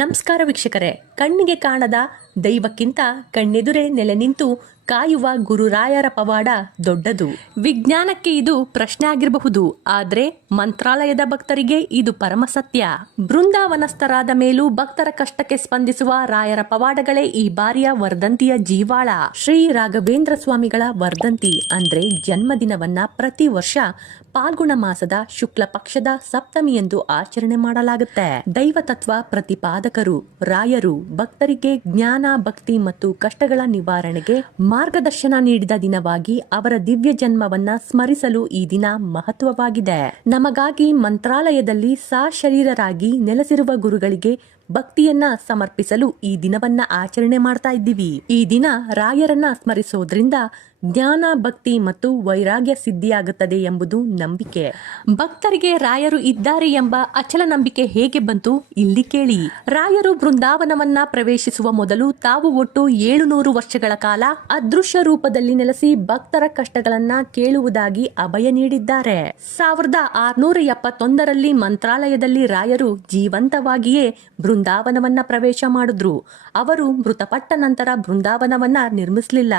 ನಮಸ್ಕಾರ ವೀಕ್ಷಕರೇ. ಕಣ್ಣಿಗೆ ಕಾಣದ ದೈವಕ್ಕಿಂತ ಕಣ್ಣೆದುರೇ ನೆಲೆ ನಿಂತು ಕಾಯುವ ಗುರುರಾಯರ ಪವಾಡ ದೊಡ್ಡದು. ವಿಜ್ಞಾನಕ್ಕೆ ಇದು ಪ್ರಶ್ನೆ ಆಗಿರಬಹುದು, ಆದ್ರೆ ಮಂತ್ರಾಲಯದ ಭಕ್ತರಿಗೆ ಇದು ಪರಮ ಸತ್ಯ. ಬೃಂದಾವನಸ್ಥರಾದ ಮೇಲೂ ಭಕ್ತರ ಕಷ್ಟಕ್ಕೆ ಸ್ಪಂದಿಸುವ ರಾಯರ ಪವಾಡಗಳೇ ಈ ಬಾರಿಯ ವರ್ಧಂತಿಯ ಜೀವಾಳ. ಶ್ರೀ ರಾಘವೇಂದ್ರ ಸ್ವಾಮಿಗಳ ವರ್ಧಂತಿ ಅಂದ್ರೆ ಜನ್ಮದಿನವನ್ನ ಪ್ರತಿ ವರ್ಷ ಫಾಲ್ಗುಣ ಮಾಸದ ಶುಕ್ಲ ಪಕ್ಷದ ಸಪ್ತಮಿಯಂದು ಆಚರಣೆ ಮಾಡಲಾಗುತ್ತೆ. ದೈವತತ್ವ ಪ್ರತಿಪಾದಕರು ರಾಯರು ಭಕ್ತರಿಗೆ ಜ್ಞಾನ, ಭಕ್ತಿ ಮತ್ತು ಕಷ್ಟಗಳ ನಿವಾರಣೆಗೆ ಮಾರ್ಗದರ್ಶನ ನೀಡಿದ ದಿನವಾಗಿ ಅವರ ದಿವ್ಯ ಜನ್ಮವನ್ನ ಸ್ಮರಿಸಲು ಈ ದಿನ ಮಹತ್ವವಾಗಿದೆ. ನಮಗಾಗಿ ಮಂತ್ರಾಲಯದಲ್ಲಿ ಸಶರೀರರಾಗಿ ನೆಲೆಸಿರುವ ಗುರುಗಳಿಗೆ ಭಕ್ತಿಯನ್ನ ಸಮರ್ಪಿಸಲು ಈ ದಿನವನ್ನ ಆಚರಣೆ ಮಾಡ್ತಾ ಇದ್ದೀವಿ. ಈ ದಿನ ರಾಯರನ್ನ ಸ್ಮರಿಸೋದ್ರಿಂದ ಜ್ಞಾನ, ಭಕ್ತಿ ಮತ್ತು ವೈರಾಗ್ಯ ಸಿದ್ಧಿಯಾಗುತ್ತದೆ ಎಂಬುದು ನಂಬಿಕೆ. ಭಕ್ತರಿಗೆ ರಾಯರು ಇದ್ದಾರೆ ಎಂಬ ಅಚಲ ನಂಬಿಕೆ ಹೇಗೆ ಬಂತು ಇಲ್ಲಿ ಕೇಳಿ. ರಾಯರು ಬೃಂದಾವನವನ್ನ ಪ್ರವೇಶಿಸುವ ಮೊದಲು ತಾವು ಒಟ್ಟು 700 ವರ್ಷಗಳ ಕಾಲ ಅದೃಶ್ಯ ರೂಪದಲ್ಲಿ ನೆಲೆಸಿ ಭಕ್ತರ ಕಷ್ಟಗಳನ್ನ ಕೇಳುವುದಾಗಿ ಅಭಯ ನೀಡಿದ್ದಾರೆ. 1671ರಲ್ಲಿ ಮಂತ್ರಾಲಯದಲ್ಲಿ ರಾಯರು ಜೀವಂತವಾಗಿಯೇ ಬೃಂದಾವನವನ್ನ ಪ್ರವೇಶ ಮಾಡಿದ್ರು. ಅವರು ಮೃತಪಟ್ಟ ನಂತರ ಬೃಂದಾವನವನ್ನ ನಿರ್ಮಿಸಲಿಲ್ಲ,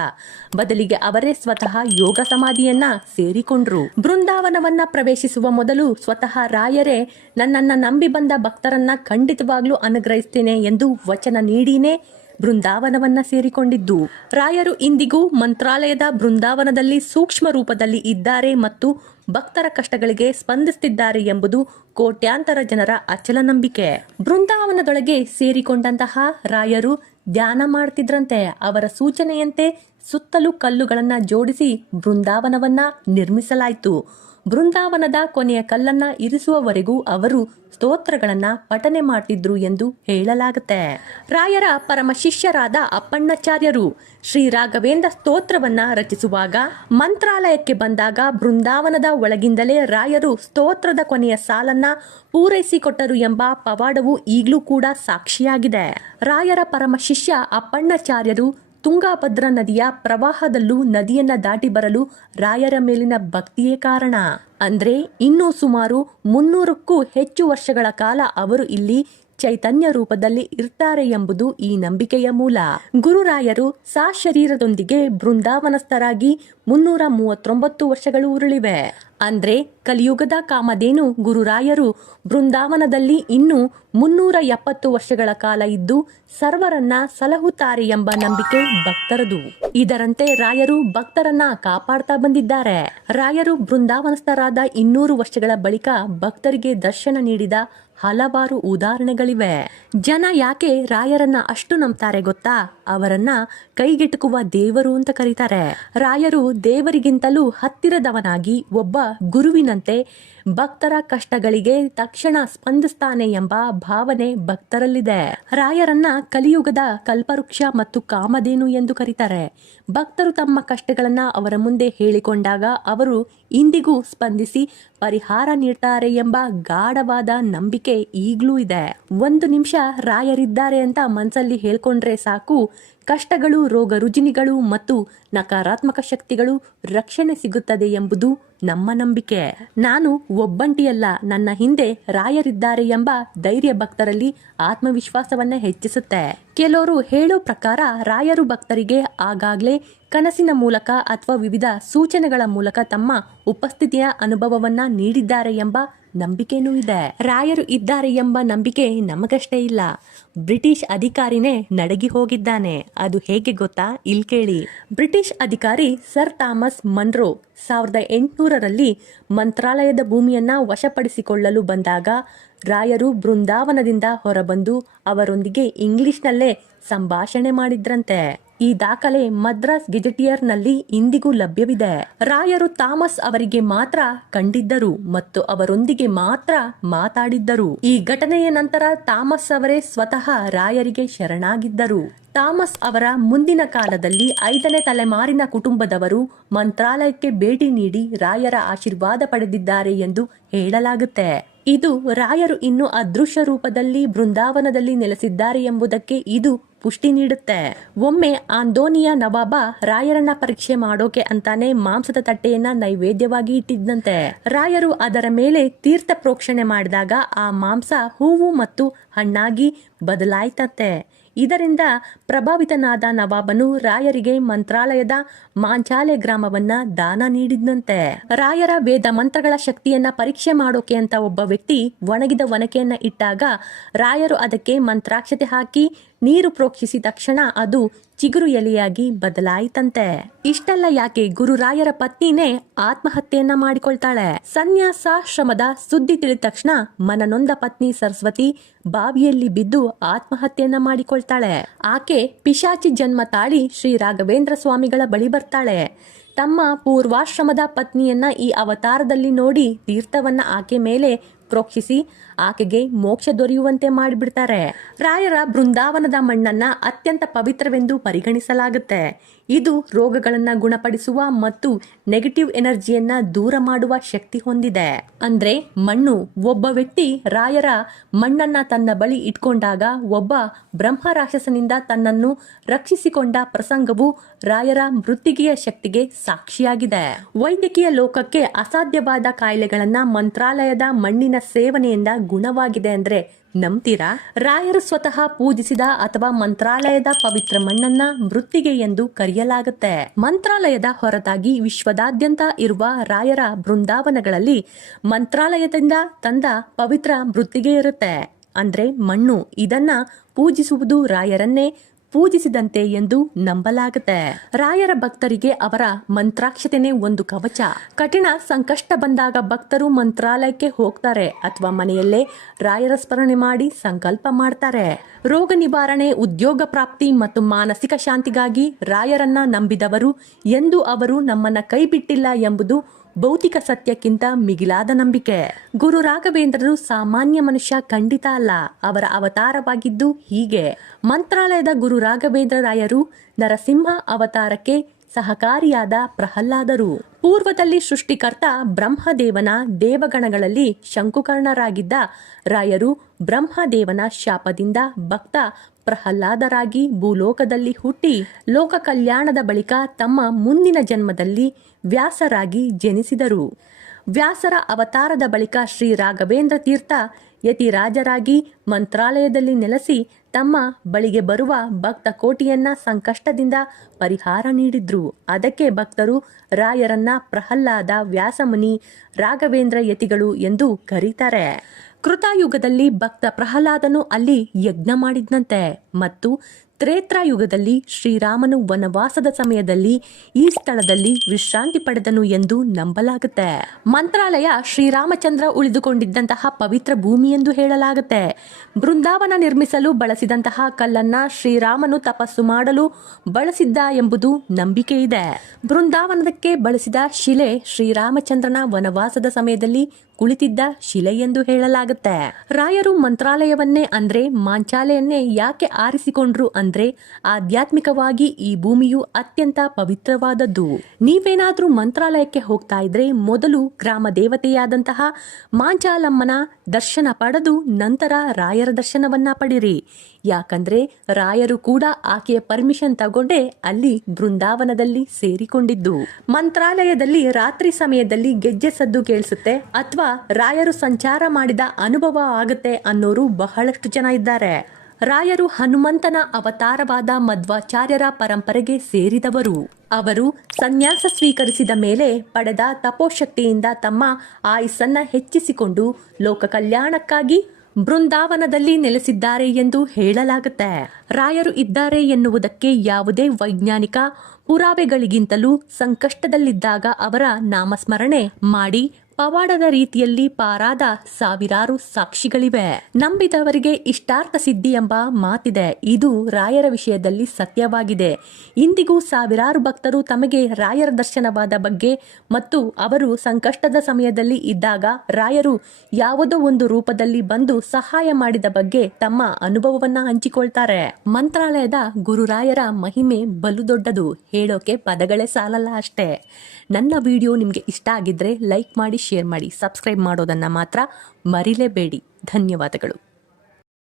ಬದಲಿಗೆ ಅವರೇ ಸ್ವತಃ ಯೋಗ ಸಮಾಧಿಯನ್ನ ಸೇರಿಕೊಂಡ್ರು. ಬೃಂದಾವನವನ್ನ ಪ್ರವೇಶಿಸುವ ಮೊದಲು ಸ್ವತಃ ರಾಯರೇ ನನ್ನನ್ನ ನಂಬಿ ಬಂದ ಭಕ್ತರನ್ನ ಖಂಡಿತವಾಗ್ಲೂ ಅನುಗ್ರಹಿಸ್ತೇನೆ ಎಂದು ವಚನ ನೀಡಿನೇ ಬೃಂದಾವನವನ್ನ ಸೇರಿಕೊಂಡಿದ್ದು. ರಾಯರು ಇಂದಿಗೂ ಮಂತ್ರಾಲಯದ ಬೃಂದಾವನದಲ್ಲಿ ಸೂಕ್ಷ್ಮ ರೂಪದಲ್ಲಿ ಇದ್ದಾರೆ ಮತ್ತು ಭಕ್ತರ ಕಷ್ಟಗಳಿಗೆ ಸ್ಪಂದಿಸುತ್ತಿದ್ದಾರೆ ಎಂಬುದು ಕೋಟ್ಯಾಂತರ ಜನರ ಅಚಲ ನಂಬಿಕೆ. ಬೃಂದಾವನದೊಳಗೆ ಸೇರಿಕೊಂಡಂತಹ ರಾಯರು ಧ್ಯಾನ ಮಾಡ್ತಿದ್ರಂತೆ. ಅವರ ಸೂಚನೆಯಂತೆ ಸುತ್ತಲೂ ಕಲ್ಲುಗಳನ್ನ ಜೋಡಿಸಿ ಬೃಂದಾವನವನ್ನ ನಿರ್ಮಿಸಲಾಯಿತು. ಬೃಂದಾವನದ ಕೊನೆಯ ಕಲ್ಲನ್ನ ಇರಿಸುವವರೆಗೂ ಅವರು ಸ್ತೋತ್ರಗಳನ್ನ ಪಠನೆ ಮಾಡ್ತಿದ್ರು ಎಂದು ಹೇಳಲಾಗುತ್ತೆ. ರಾಯರ ಪರಮ ಶಿಷ್ಯರಾದ ಅಪ್ಪಣ್ಣಾಚಾರ್ಯರು ಶ್ರೀ ರಾಘವೇಂದ್ರ ಸ್ತೋತ್ರವನ್ನ ರಚಿಸುವಾಗ ಮಂತ್ರಾಲಯಕ್ಕೆ ಬಂದಾಗ ಬೃಂದಾವನದ ಒಳಗಿಂದಲೇ ರಾಯರು ಸ್ತೋತ್ರದ ಕೊನೆಯ ಸಾಲನ್ನ ಪೂರೈಸಿಕೊಟ್ಟರು ಎಂಬ ಪವಾಡವು ಈಗಲೂ ಕೂಡ ಸಾಕ್ಷಿಯಾಗಿದೆ. ರಾಯರ ಪರಮ ಶಿಷ್ಯ ಅಪ್ಪಣ್ಣಾಚಾರ್ಯರು ತುಂಗಾಭದ್ರಾ ನದಿಯ ಪ್ರವಾಹದಲ್ಲೂ ನದಿಯನ್ನ ದಾಟಿ ಬರಲು ರಾಯರ ಮೇಲಿನ ಭಕ್ತಿಯೇ ಕಾರಣ. ಅಂದ್ರೆ ಇನ್ನೂ ಸುಮಾರು 300ಕ್ಕೂ ಹೆಚ್ಚು ವರ್ಷಗಳ ಕಾಲ ಅವರು ಇಲ್ಲಿ ಚೈತನ್ಯ ರೂಪದಲ್ಲಿ ಇರ್ತಾರೆ ಎಂಬುದು ಈ ನಂಬಿಕೆಯ ಮೂಲ. ಗುರುರಾಯರು ಸಶರೀರದೊಂದಿಗೆ ಬೃಂದಾವನಸ್ಥರಾಗಿ 339 ವರ್ಷಗಳು ಉರುಳಿವೆ. ಅಂದ್ರೆ ಕಲಿಯುಗದ ಕಾಮಧೇನು ಗುರುರಾಯರು ಬೃಂದಾವನದಲ್ಲಿ ಇನ್ನೂ 370 ವರ್ಷಗಳ ಕಾಲ ಇದ್ದು ಸರ್ವರನ್ನ ಸಲಹುತ್ತಾರೆ ಎಂಬ ನಂಬಿಕೆ ಭಕ್ತರದು. ಇದರಂತೆ ರಾಯರು ಭಕ್ತರನ್ನ ಕಾಪಾಡ್ತಾ ಬಂದಿದ್ದಾರೆ. ರಾಯರು ಬೃಂದಾವನಸ್ಥರಾದ 200 ವರ್ಷಗಳ ಬಳಿಕ ಭಕ್ತರಿಗೆ ದರ್ಶನ ನೀಡಿದ ಹಲವಾರು ಉದಾಹರಣೆಗಳಿವೆ. ಜನ ಯಾಕೆ ರಾಯರನ್ನ ಅಷ್ಟು ನಂಬ್ತಾರೆ ಗೊತ್ತಾ? ಅವರನ್ನ ಕೈಗೆಟುಕುವ ದೇವರು ಅಂತ ಕರೀತಾರೆ. ರಾಯರು ದೇವರಿಗಿಂತಲೂ ಹತ್ತಿರದವನಾಗಿ ಒಬ್ಬ ಗುರುವಿನಂತೆ ಭಕ್ತರ ಕಷ್ಟಗಳಿಗೆ ತಕ್ಷಣ ಸ್ಪಂದಿಸ್ತಾನೆ ಎಂಬ ಭಾವನೆ ಭಕ್ತರಲ್ಲಿದೆ. ರಾಯರನ್ನ ಕಲಿಯುಗದ ಕಲ್ಪವೃಕ್ಷ ಮತ್ತು ಕಾಮಧೇನು ಎಂದು ಕರೀತಾರೆ. ಭಕ್ತರು ತಮ್ಮ ಕಷ್ಟಗಳನ್ನ ಅವರ ಮುಂದೆ ಹೇಳಿಕೊಂಡಾಗ ಅವರು ಇಂದಿಗೂ ಸ್ಪಂದಿಸಿ ಪರಿಹಾರ ನೀಡ್ತಾರೆ ಎಂಬ ಗಾಢವಾದ ನಂಬಿಕೆ ಈಗ್ಲೂ ಇದೆ. 1 ನಿಮಿಷ ರಾಯರಿದ್ದಾರೆ ಅಂತ ಮನಸ್ಸಲ್ಲಿ ಹೇಳ್ಕೊಂಡ್ರೆ ಸಾಕು, ಕಷ್ಟಗಳು, ರೋಗ ರುಜಿನಿಗಳು ಮತ್ತು ನಕಾರಾತ್ಮಕ ಶಕ್ತಿಗಳು ರಕ್ಷಣೆ ಸಿಗುತ್ತದೆ ಎಂಬುದು ನಮ್ಮ ನಂಬಿಕೆ. ನಾನು ಒಬ್ಬಂಟಿಯಲ್ಲ, ನನ್ನ ಹಿಂದೆ ರಾಯರಿದ್ದಾರೆ ಎಂಬ ಧೈರ್ಯ ಭಕ್ತರಲ್ಲಿ ಆತ್ಮವಿಶ್ವಾಸವನ್ನ ಹೆಚ್ಚಿಸುತ್ತೆ. ಕೆಲವರು ಹೇಳೋ ಪ್ರಕಾರ ರಾಯರು ಭಕ್ತರಿಗೆ ಆಗಾಗ್ಲೇ ಕನಸಿನ ಮೂಲಕ ಅಥವಾ ವಿವಿಧ ಸೂಚನೆಗಳ ಮೂಲಕ ತಮ್ಮ ಉಪಸ್ಥಿತಿಯ ಅನುಭವವನ್ನ ನೀಡಿದ್ದಾರೆ ಎಂಬ ನಂಬಿಕೆನೂ ಇದೆ. ರಾಯರು ಇದ್ದಾರೆ ಎಂಬ ನಂಬಿಕೆ ನಮಗಷ್ಟೇ ಇಲ್ಲ, ಬ್ರಿಟಿಷ್ ಅಧಿಕಾರಿನೇ ನಡಗಿ ಹೋಗಿದ್ದಾನೆ. ಅದು ಹೇಗೆ ಗೊತ್ತಾ? ಇಲ್ಲಿ ಕೇಳಿ. ಬ್ರಿಟಿಷ್ ಅಧಿಕಾರಿ ಸರ್ ಥಾಮಸ್ ಮನ್ರೋ 1800ರಲ್ಲಿ ಮಂತ್ರಾಲಯದ ಭೂಮಿಯನ್ನ ವಶಪಡಿಸಿಕೊಳ್ಳಲು ಬಂದಾಗ ರಾಯರು ಬೃಂದಾವನದಿಂದ ಹೊರಬಂದು ಅವರೊಂದಿಗೆ ಇಂಗ್ಲಿಷ್ನಲ್ಲೇ ಸಂಭಾಷಣೆ ಮಾಡಿದ್ರಂತೆ. ಈ ದಾಖಲೆ ಮದ್ರಾಸ್ ಗೆಜೆಟಿಯರ್ನಲ್ಲಿ ಇಂದಿಗೂ ಲಭ್ಯವಿದೆ. ರಾಯರು ಥಾಮಸ್ ಅವರಿಗೆ ಮಾತ್ರ ಕಂಡಿದ್ದರು ಮತ್ತು ಅವರೊಂದಿಗೆ ಮಾತ್ರ ಮಾತಾಡಿದ್ದರು. ಈ ಘಟನೆಯ ನಂತರ ಥಾಮಸ್ ಅವರೇ ಸ್ವತಃ ರಾಯರಿಗೆ ಶರಣಾಗಿದ್ದರು. ಥಾಮಸ್ ಅವರ ಮುಂದಿನ ಕಾಲದಲ್ಲಿ 5ನೇ ತಲೆಮಾರಿನ ಕುಟುಂಬದವರು ಮಂತ್ರಾಲಯಕ್ಕೆ ಭೇಟಿ ನೀಡಿ ರಾಯರ ಆಶೀರ್ವಾದ ಪಡೆದಿದ್ದಾರೆ ಎಂದು ಹೇಳಲಾಗುತ್ತೆ. ಇದು ರಾಯರು ಇನ್ನು ಅದೃಶ್ಯ ರೂಪದಲ್ಲಿ ಬೃಂದಾವನದಲ್ಲಿ ನೆಲೆಸಿದ್ದಾರೆ ಎಂಬುದಕ್ಕೆ ಇದು ಪುಷ್ಟಿ ನೀಡುತ್ತೆ. ಒಮ್ಮೆ ಆಂದೋನಿಯ ನವಾಬ ರಾಯರನ್ನ ಪರೀಕ್ಷೆ ಮಾಡೋಕೆ ಅಂತಾನೆ ಮಾಂಸದ ತಟ್ಟೆಯನ್ನ ನೈವೇದ್ಯವಾಗಿ ಇಟ್ಟಿದ್ದಂತೆ. ರಾಯರು ಅದರ ಮೇಲೆ ತೀರ್ಥ ಪ್ರೋಕ್ಷಣೆ ಮಾಡಿದಾಗ ಆ ಮಾಂಸ ಹೂವು ಮತ್ತು ಹಣ್ಣಾಗಿ ಬದಲಾಯ್ತಂತೆ. ಇದರಿಂದ ಪ್ರಭಾವಿತನಾದ ನವಾಬನು ರಾಯರಿಗೆ ಮಂತ್ರಾಲಯದ ಮಾಂಚಾಲೆ ಗ್ರಾಮವನ್ನ ದಾನ ನೀಡಿದ್ನಂತೆ. ರಾಯರ ವೇದ ಮಂತ್ರಗಳ ಶಕ್ತಿಯನ್ನ ಪರೀಕ್ಷೆ ಮಾಡೋಕೆ ಅಂತ ಒಬ್ಬ ವ್ಯಕ್ತಿ ಒಣಗಿದ ಒನಕೆಯನ್ನ ಇಟ್ಟಾಗ ರಾಯರು ಅದಕ್ಕೆ ಮಂತ್ರಾಕ್ಷತೆ ಹಾಕಿ ನೀರು ಪ್ರೋಕ್ಷಿಸಿದ ತಕ್ಷಣ ಅದು ಚಿಗುರು ಎಲೆಯಾಗಿ ಬದಲಾಯಿತಂತೆ. ಇಷ್ಟೆಲ್ಲ ಯಾಕೆ, ಗುರುರಾಯರ ಪತ್ನಿನೇ ಆತ್ಮಹತ್ಯೆಯನ್ನ ಮಾಡಿಕೊಳ್ತಾಳೆ. ಸನ್ಯಾಸಾಶ್ರಮದ ಸುದ್ದಿ ತಿಳಿದ ತಕ್ಷಣ ಮನನೊಂದ ಪತ್ನಿ ಸರಸ್ವತಿ ಬಾವಿಯಲ್ಲಿ ಬಿದ್ದು ಆತ್ಮಹತ್ಯೆಯನ್ನ ಮಾಡಿಕೊಳ್ತಾಳೆ. ಆಕೆ ಪಿಶಾಚಿ ಜನ್ಮ ತಾಳಿ ಶ್ರೀ ರಾಘವೇಂದ್ರ ಸ್ವಾಮಿಗಳ ಬಳಿ ಬರ್ತಾಳೆ. ತಮ್ಮ ಪೂರ್ವಾಶ್ರಮದ ಪತ್ನಿಯನ್ನ ಈ ಅವತಾರದಲ್ಲಿ ನೋಡಿ ತೀರ್ಥವನ್ನ ಆಕೆ ಮೇಲೆ ಪ್ರೋಕ್ಷಿಸಿ ಆಕೆಗೆ ಮೋಕ್ಷ ದೊರೆಯುವಂತೆ ಮಾಡಿಬಿಡ್ತಾರೆ. ರಾಯರ ಬೃಂದಾವನದ ಮಣ್ಣನ್ನ ಅತ್ಯಂತ ಪವಿತ್ರವೆಂದು ಪರಿಗಣಿಸಲಾಗುತ್ತೆ. ಇದು ರೋಗಗಳನ್ನ ಗುಣಪಡಿಸುವ ಮತ್ತು ನೆಗೆಟಿವ್ ಎನರ್ಜಿಯನ್ನ ದೂರ ಮಾಡುವ ಶಕ್ತಿ ಹೊಂದಿದೆ. ಅಂದ್ರೆ ಮಣ್ಣು. ಒಬ್ಬ ವ್ಯಕ್ತಿ ರಾಯರ ಮಣ್ಣನ್ನ ತನ್ನ ಬಳಿ ಇಟ್ಕೊಂಡಾಗ ಒಬ್ಬ ಬ್ರಹ್ಮ ರಾಕ್ಷಸನಿಂದ ತನ್ನನ್ನು ರಕ್ಷಿಸಿಕೊಂಡ ಪ್ರಸಂಗವು ರಾಯರ ಮೃತ್ತಿಗೆಯ ಶಕ್ತಿಗೆ ಸಾಕ್ಷಿಯಾಗಿದೆ. ವೈದ್ಯಕೀಯ ಲೋಕಕ್ಕೆ ಅಸಾಧ್ಯವಾದ ಕಾಯಿಲೆಗಳನ್ನ ಮಂತ್ರಾಲಯದ ಮಣ್ಣಿನ ಸೇವನೆಯಿಂದ ಗುಣವಾಗಿದೆ ಅಂದ್ರೆ ನಂಬ್ತೀರಾ? ರಾಯರು ಸ್ವತಃ ಪೂಜಿಸಿದ ಅಥವಾ ಮಂತ್ರಾಲಯದ ಪವಿತ್ರ ಮಣ್ಣನ್ನ ಮೃತ್ತಿಗೆ ಎಂದು ಕರೆಯಲಾಗುತ್ತೆ. ಮಂತ್ರಾಲಯದ ಹೊರತಾಗಿ ವಿಶ್ವದಾದ್ಯಂತ ಇರುವ ರಾಯರ ಬೃಂದಾವನಗಳಲ್ಲಿ ಮಂತ್ರಾಲಯದಿಂದ ತಂದ ಪವಿತ್ರ ಮೃತ್ತಿಗೆ ಇರುತ್ತೆ. ಅಂದ್ರೆ ಮಣ್ಣು. ಇದನ್ನ ಪೂಜಿಸುವುದು ರಾಯರನ್ನೇ ಪೂಜಿಸಿದಂತೆ ಎಂದು ನಂಬಲಾಗುತ್ತೆ. ರಾಯರ ಭಕ್ತರಿಗೆ ಅವರ ಮಂತ್ರಾಕ್ಷತೆನೇ ಒಂದು ಕವಚ. ಕಠಿಣ ಸಂಕಷ್ಟ ಬಂದಾಗ ಭಕ್ತರು ಮಂತ್ರಾಲಯಕ್ಕೆ ಹೋಗ್ತಾರೆ ಅಥವಾ ಮನೆಯಲ್ಲೇ ರಾಯರ ಸ್ಮರಣೆ ಮಾಡಿ ಸಂಕಲ್ಪ ಮಾಡ್ತಾರೆ. ರೋಗ ನಿವಾರಣೆ, ಉದ್ಯೋಗ ಪ್ರಾಪ್ತಿ ಮತ್ತು ಮಾನಸಿಕ ಶಾಂತಿಗಾಗಿ ರಾಯರನ್ನ ನಂಬಿದವರು ಎಂದು ಅವರು ನಮ್ಮನ್ನ ಕೈ ಬಿಟ್ಟಿಲ್ಲ ಎಂಬುದು ಭೌತಿಕ ಸತ್ಯಕ್ಕಿಂತ ಮಿಗಿಲಾದ ನಂಬಿಕೆ. ಗುರು ರಾಘವೇಂದ್ರರು ಸಾಮಾನ್ಯ ಮನುಷ್ಯ ಖಂಡಿತ ಅಲ್ಲ. ಅವರ ಅವತಾರವಾಗಿದ್ದು ಹೀಗೆ. ಮಂತ್ರಾಲಯದ ಗುರು ರಾಘವೇಂದ್ರ ರಾಯರು ನರಸಿಂಹ ಅವತಾರಕ್ಕೆ ಸಹಕಾರಿಯಾದ ಪ್ರಹ್ಲಾದರು. ಪೂರ್ವದಲ್ಲಿ ಸೃಷ್ಟಿಕರ್ತ ಬ್ರಹ್ಮದೇವನ ದೇವಗಣಗಳಲ್ಲಿ ಶಂಕುಕರ್ಣರಾಗಿದ್ದ ರಾಯರು ಬ್ರಹ್ಮದೇವನ ಶಾಪದಿಂದ ಭಕ್ತ ಪ್ರಹ್ಲಾದರಾಗಿ ಭೂಲೋಕದಲ್ಲಿ ಹುಟ್ಟಿ ಲೋಕ ಕಲ್ಯಾಣದ ಬಳಿಕ ತಮ್ಮ ಮುಂದಿನ ಜನ್ಮದಲ್ಲಿ ವ್ಯಾಸರಾಗಿ ಜನಿಸಿದರು. ವ್ಯಾಸರ ಅವತಾರದ ಬಳಿಕ ಶ್ರೀ ರಾಘವೇಂದ್ರ ತೀರ್ಥ ಯತಿರಾಜರಾಗಿ ಮಂತ್ರಾಲಯದಲ್ಲಿ ನೆಲೆಸಿ ತಮ್ಮ ಬಳಿಗೆ ಬರುವ ಭಕ್ತ ಕೋಟಿಯನ್ನ ಸಂಕಷ್ಟದಿಂದ ಪರಿಹಾರ ನೀಡಿದ್ರು. ಅದಕ್ಕೆ ಭಕ್ತರು ರಾಯರನ್ನ ಪ್ರಹ್ಲಾದ, ವ್ಯಾಸಮುನಿ, ರಾಘವೇಂದ್ರ ಯತಿಗಳು ಎಂದು ಕರೀತಾರೆ. ಕೃತಾಯುಗದಲ್ಲಿ ಭಕ್ತ ಪ್ರಹ್ಲಾದನು ಅಲ್ಲಿ ಯಜ್ಞ ಮಾಡಿದ್ನಂತೆ ಮತ್ತು ತ್ರೇತಾಯುಗದಲ್ಲಿ ಶ್ರೀರಾಮನು ವನವಾಸದ ಸಮಯದಲ್ಲಿ ಈ ಸ್ಥಳದಲ್ಲಿ ವಿಶ್ರಾಂತಿ ಪಡೆದನು ಎಂದು ನಂಬಲಾಗುತ್ತೆ. ಮಂತ್ರಾಲಯ ಶ್ರೀರಾಮಚಂದ್ರ ಉಳಿದುಕೊಂಡಿದ್ದಂತಹ ಪವಿತ್ರ ಭೂಮಿ ಎಂದು ಹೇಳಲಾಗುತ್ತೆ. ಬೃಂದಾವನ ನಿರ್ಮಿಸಲು ಬಳಸಿದಂತಹ ಕಲ್ಲನ್ನ ಶ್ರೀರಾಮನು ತಪಸ್ಸು ಮಾಡಲು ಬಳಸಿದ್ದ ಎಂಬುದು ನಂಬಿಕೆ ಇದೆ. ಬೃಂದಾವನಕ್ಕೆ ಬಳಸಿದ ಶಿಲೆ ಶ್ರೀರಾಮಚಂದ್ರನ ವನವಾಸದ ಸಮಯದಲ್ಲಿ ಕುಳಿತಿದ್ದ ಶಿಲೆ ಎಂದು ಹೇಳಲಾಗುತ್ತೆ. ರಾಯರು ಮಂತ್ರಾಲಯವನ್ನೇ ಅಂದ್ರೆ ಮಾಂಚಾಲೆಯನ್ನೇ ಯಾಕೆ ಆರಿಸಿಕೊಂಡ್ರು ಅಂದ್ರೆ ಆಧ್ಯಾತ್ಮಿಕವಾಗಿ ಈ ಭೂಮಿಯು ಅತ್ಯಂತ ಪವಿತ್ರವಾದದ್ದು. ನೀವೇನಾದ್ರೂ ಮಂತ್ರಾಲಯಕ್ಕೆ ಹೋಗ್ತಾ ಇದ್ರೆ ಮೊದಲು ಗ್ರಾಮ ದೇವತೆಯಾದಂತಹ ಮಾಂಚಾಲಮ್ಮನ ದರ್ಶನ ಪಡೆದು ನಂತರ ರಾಯರ ದರ್ಶನವನ್ನ ಪಡಿರಿ. ಯಾಕಂದ್ರೆ ರಾಯರು ಕೂಡ ಆಕೆಯ ಪರ್ಮಿಷನ್ ತಗೊಂಡೇ ಅಲ್ಲಿ ಬೃಂದಾವನದಲ್ಲಿ ಸೇರಿಕೊಂಡಿದ್ದು. ಮಂತ್ರಾಲಯದಲ್ಲಿ ರಾತ್ರಿ ಸಮಯದಲ್ಲಿ ಗೆಜ್ಜೆ ಸದ್ದು ಕೇಳಿಸುತ್ತೆ ಅಥವಾ ರಾಯರು ಸಂಚಾರ ಮಾಡಿದ ಅನುಭವ ಆಗುತ್ತೆ ಅನ್ನೋರು ಬಹಳಷ್ಟು ಜನ ಇದ್ದಾರೆ. ರಾಯರು ಹನುಮಂತನ ಅವತಾರವಾದ ಮಧ್ವಾಚಾರ್ಯರ ಪರಂಪರೆಗೆ ಸೇರಿದವರು. ಅವರು ಸನ್ಯಾಸ ಸ್ವೀಕರಿಸಿದ ಮೇಲೆ ಪಡೆದ ತಪೋಶಕ್ತಿಯಿಂದ ತಮ್ಮ ಆಯುಸ್ಸನ್ನ ಹೆಚ್ಚಿಸಿಕೊಂಡು ಲೋಕ ಕಲ್ಯಾಣಕ್ಕಾಗಿ ಬೃಂದಾವನದಲ್ಲಿ ನೆಲೆಸಿದ್ದಾರೆ ಎಂದು ಹೇಳಲಾಗುತ್ತೆ. ರಾಯರು ಇದ್ದಾರೆ ಎನ್ನುವುದಕ್ಕೆ ಯಾವುದೇ ವೈಜ್ಞಾನಿಕ ಪುರಾವೆಗಳಿಗಿಂತಲೂ ಸಂಕಷ್ಟದಲ್ಲಿದ್ದಾಗ ಅವರ ನಾಮಸ್ಮರಣೆ ಮಾಡಿ ಪವಾಡದ ರೀತಿಯಲ್ಲಿ ಪಾರಾದ ಸಾವಿರಾರು ಸಾಕ್ಷಿಗಳಿವೆ. ನಂಬಿದವರಿಗೆ ಇಷ್ಟಾರ್ಥ ಸಿದ್ಧಿ ಎಂಬ ಮಾತಿದೆ. ಇದು ರಾಯರ ವಿಷಯದಲ್ಲಿ ಸತ್ಯವಾಗಿದೆ. ಇಂದಿಗೂ ಸಾವಿರಾರು ಭಕ್ತರು ತಮಗೆ ರಾಯರ ದರ್ಶನವಾದ ಬಗ್ಗೆ ಮತ್ತು ಅವರು ಸಂಕಷ್ಟದ ಸಮಯದಲ್ಲಿ ಇದ್ದಾಗ ರಾಯರು ಯಾವುದೋ ಒಂದು ರೂಪದಲ್ಲಿ ಬಂದು ಸಹಾಯ ಮಾಡಿದ ಬಗ್ಗೆ ತಮ್ಮ ಅನುಭವವನ್ನ ಹಂಚಿಕೊಳ್ತಾರೆ. ಮಂತ್ರಾಲಯದ ಗುರುರಾಯರ ಮಹಿಮೆ ಬಲು ದೊಡ್ಡದು. ಹೇಳೋಕೆ ಪದಗಳೇ ಸಾಲಲ್ಲ ಅಷ್ಟೇ. ನನ್ನ ವಿಡಿಯೋ ನಿಮಗೆ ಇಷ್ಟ ಆಗಿದ್ರೆ ಲೈಕ್ ಮಾಡಿ, ಶೇರ್ ಮಾಡಿ, ಸಬ್ಸ್ಕ್ರೈಬ್ ಮಾಡೋದನ್ನ ಮಾತ್ರ ಮರಿಲೇಬೇಡಿ. ಧನ್ಯವಾದಗಳು.